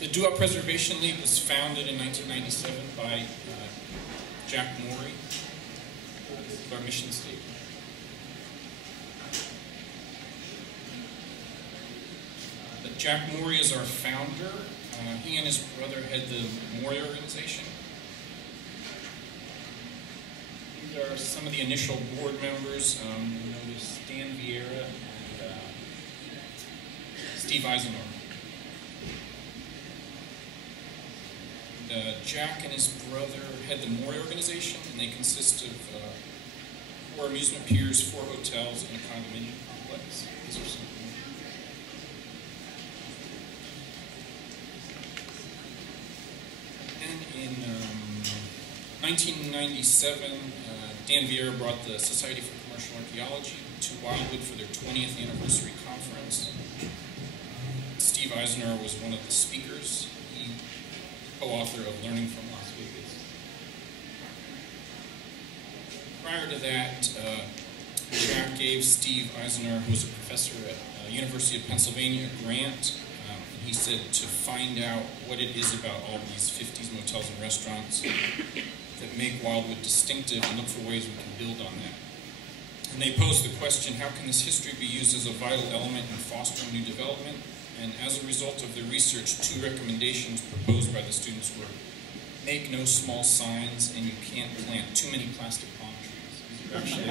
The Wop Preservation League was founded in 1997 by Jack Morey, our mission statement. Jack Morey is our founder. He and his brother head the Morey organization. These are some of the initial board members. There's Stan Vieira and Steve Eisenhower. Jack and his brother head the Morey organization, and they consist of 4 amusement piers, 4 hotels, and a condominium complex. These are some. And in 1997, Dan Vieira brought the Society for Commercial Archaeology to Wildwood for their 20th anniversary conference. Steve Eisenhower was one of the speakers. He co-author of Learning from Las Vegas. Prior to that, Jack gave Steve Eisenhower, who was a professor at University of Pennsylvania, a grant. He said to find out what it is about all these 50s motels and restaurants that make Wildwood distinctive and look for ways we can build on that. And they posed the question, how can this history be used as a vital element in fostering new development? And as a result of the research, 2 recommendations proposed by the students were, make no small signs, and you can't plant too many plastic palm trees. These are actually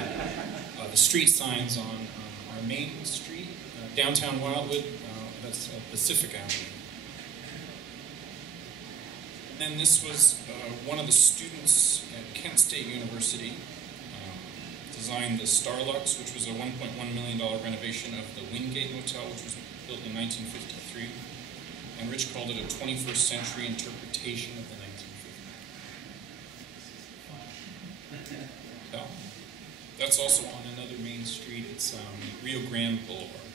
the street signs on our main street, downtown Wildwood. That's Pacific Avenue. And then this was one of the students at Kent State University designed the Starlux, which was a $1.1 million renovation of the Wingate Motel, which was built in 1953. And Rich called it a 21st century interpretation of the 1950s. Well, that's also on another main street. It's Rio Grande Boulevard.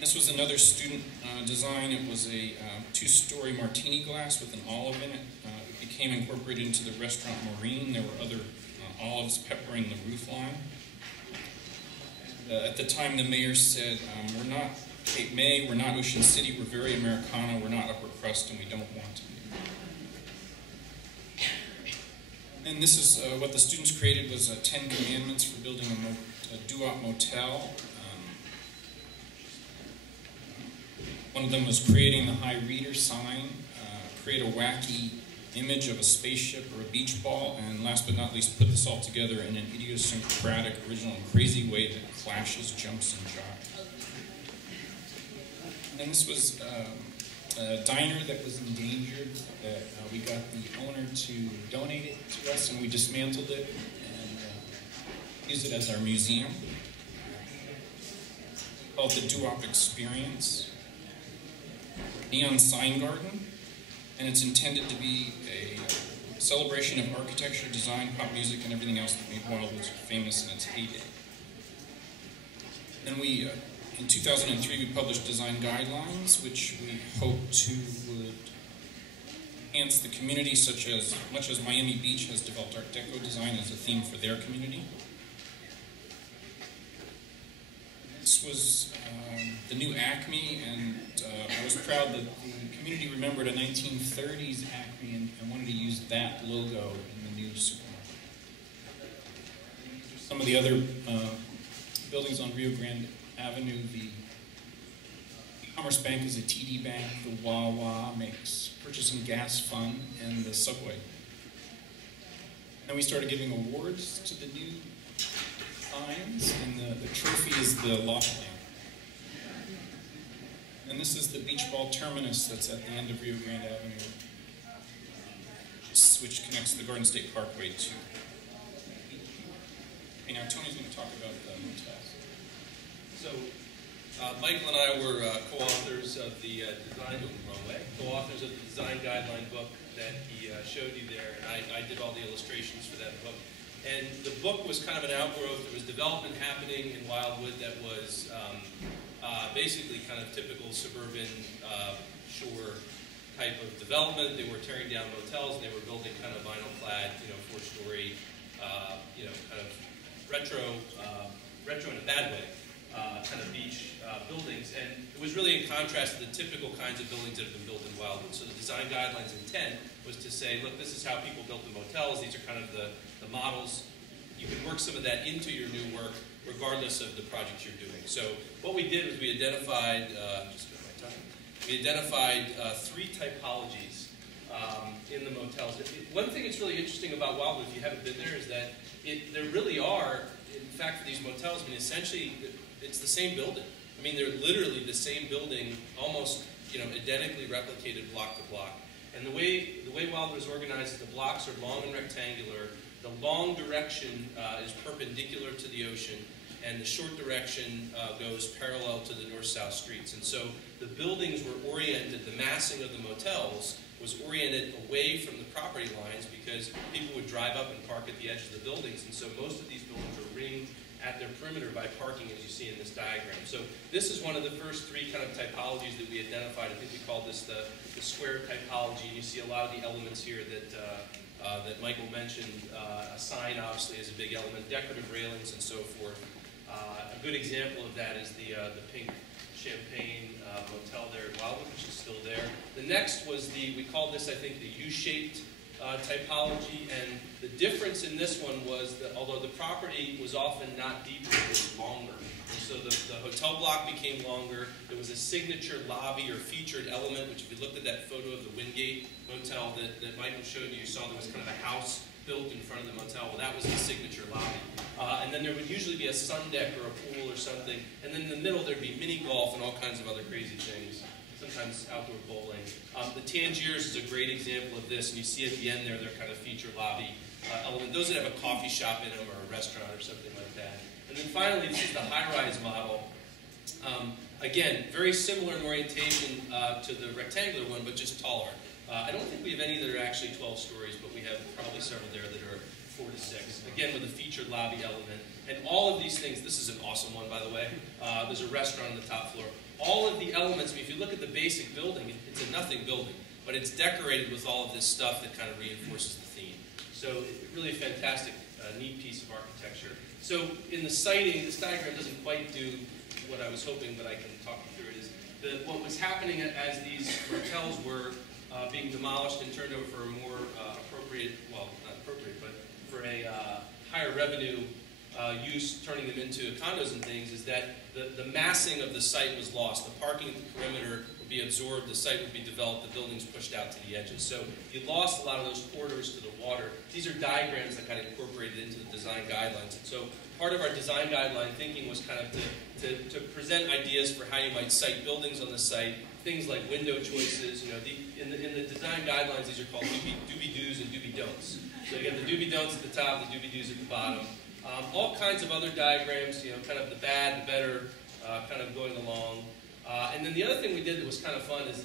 This was another student design. It was a 2-story martini glass with an olive in it. It became incorporated into the restaurant Marine. There were other olives peppering the roof line. At the time, the mayor said, we're not Cape May, we're not Ocean City, we're very Americana, we're not upper crust, and we don't want to be. And this is what the students created was 10 commandments for building a doo-wop motel. One of them was creating the high reader sign, create a wacky image of a spaceship or a beach ball, and last but not least, put this all together in an idiosyncratic, original, and crazy way that clashes, jumps, and jives. And this was a diner that was endangered, that we got the owner to donate it to us, and we dismantled it and used it as our museum. Called the Doo-Wop Experience. Neon Sign Garden, and it's intended to be a celebration of architecture, design, pop music, and everything else that made Wildwood famous in its heyday. Then we, in 2003, we published design guidelines, which we hope to would enhance the community, much as Miami Beach has developed Art Deco design as a theme for their community. This was the new ACME, and I was proud that the community remembered a 1930s ACME and wanted to use that logo in the new supermarket. Some of the other buildings on Rio Grande Avenue, the Commerce Bank is a TD Bank, the WaWa makes purchasing gas fun, and the subway. And we started giving awards to the new signs, and the trophy is the loft lamp. And this is the beach ball terminus that's at the end of Rio Grande Avenue, which connects the Garden State Parkway to. Okay, now Tony's going to talk about the motels. So, Michael and I were co-authors of the co-authors of the design guideline book that he showed you there, and I did all the illustrations for that book. And the book was kind of an outgrowth. There was development happening in Wildwood that was basically kind of typical suburban shore type of development. They were tearing down motels, and they were building kind of vinyl-clad, 4-story, kind of retro in a bad way, kind of beach buildings, and it was really in contrast to the typical kinds of buildings that have been built in Wildwood. So the design guidelines intent was to say, look, this is how people built the motels. These are kind of the models. You can work some of that into your new work, regardless of the project you're doing. So what we did was we identified, we identified 3 typologies in the motels. One thing that's really interesting about Wildwood, if you haven't been there, is that there really are, in fact, for these motels, I mean, essentially, it's the same building. I mean, they're literally the same building, almost, identically replicated block to block. And the way Wildwood is organized is the blocks are long and rectangular. The long direction is perpendicular to the ocean, and the short direction goes parallel to the north-south streets. And so the buildings were oriented, the massing of the motels was oriented away from the property lines because people would drive up and park at the edge of the buildings. And so most of these buildings are ringed at their perimeter by parking, as you see in this diagram. So this is one of the first 3 kind of typologies that we identified. I think we called this the square typology. And you see a lot of the elements here that Michael mentioned. A sign, obviously, is a big element, decorative railings and so forth. A good example of that is the pink champagne motel there at Wildwood, which is still there. The next was we called this, I think, the U-shaped typology, and the difference in this one was that although the property was often not deeper, it was longer. And so the hotel block became longer. There was a signature lobby or featured element, which if you looked at that photo of the Wingate Motel that Michael showed you, you saw there was kind of a house built in front of the motel. Well, that was the signature lobby. And then there would usually be a sun deck or a pool or something, and then in the middle there'd be mini golf and all kinds of other crazy things. Sometimes outdoor bowling. The Tangiers is a great example of this, and you see at the end there, they're kind of feature lobby element. Those that have a coffee shop in them or a restaurant or something like that. And then finally, this is the high-rise model. Again, very similar in orientation to the rectangular one, but just taller. I don't think we have any that are actually 12 stories, but we have probably several there that are 4 to 6. Again, with a featured lobby element. And all of these things, this is an awesome one, by the way. There's a restaurant on the top floor. All of the elements, I mean, if you look at the basic building, it's a nothing building, but it's decorated with all of this stuff that kind of reinforces the theme. So really a fantastic, neat piece of architecture. So in the siting, this diagram doesn't quite do what I was hoping, but I can talk you through it. Is what was happening as these motels were being demolished and turned over for a more appropriate, well, not appropriate, but for a higher revenue use, turning them into condos and things, is that the massing of the site was lost. The parking at the perimeter would be absorbed, the site would be developed, the buildings pushed out to the edges. So you lost a lot of those corridors to the water. These are diagrams that got incorporated into the design guidelines. And so part of our design guideline thinking was kind of to present ideas for how you might site buildings on the site, things like window choices. In the design guidelines, these are called doobie-doos and doobie-don'ts. So you got the doobie-don'ts at the top, the doobie-doos at the bottom. All kinds of other diagrams, kind of the bad, the better, kind of going along. And then the other thing we did that was kind of fun is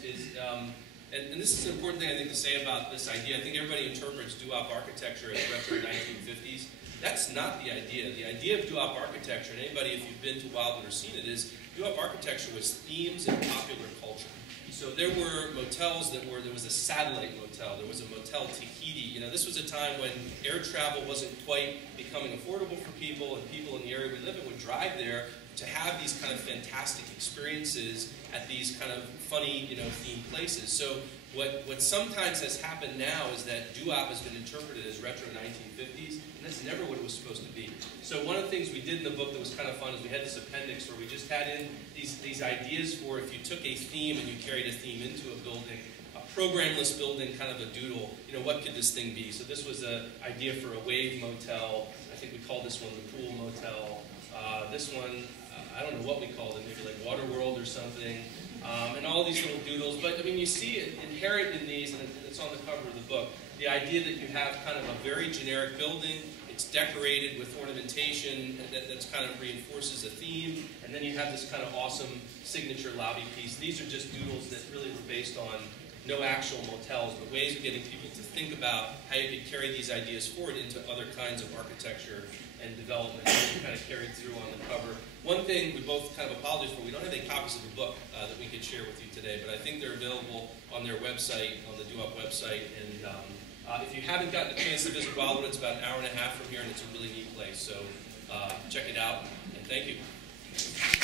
and this is an important thing I think to say about this idea. I think everybody interprets doo-wop architecture as retro 1950s. That's not the idea. The idea of doo-wop architecture, and anybody, if you've been to Wildwood or seen it, is doo-wop architecture was themes and popular culture. So there were motels there was a satellite motel, there was a Motel Tahiti. This was a time when air travel wasn't quite becoming affordable for people, and people in the area we live in would drive there to have these kind of fantastic experiences at these kind of funny, themed places. So what sometimes has happened now is that doo-wop has been interpreted as retro 1950s, and that's never what it was supposed to be. So one of the things we did in the book that was kind of fun is we had this appendix where we just had in these ideas for if you took a theme and you carried a theme into a building, a programless building, kind of a doodle, what could this thing be? So this was an idea for a wave motel. I think we called this one the pool motel. This one, I don't know what we called it, maybe like Water World or something. And all these little doodles. But, I mean, you see it inherent in these, and it's on the cover of the book, the idea that you have kind of a very generic building. It's decorated with ornamentation that's kind of reinforces a theme. And then you have this kind of awesome signature lobby piece. These are just doodles that really were based on no actual motels, but ways of getting people to think about how you could carry these ideas forward into other kinds of architecture and development that kind of carried through on the cover. One thing we both kind of apologize for, we don't have any copies of the book that we could share with you today, but I think they're available on their website, on the doo-wop website. And if you haven't gotten a chance to visit Wildwood, it's about an hour and a half from here, and it's a really neat place. So check it out, and thank you. Thank you.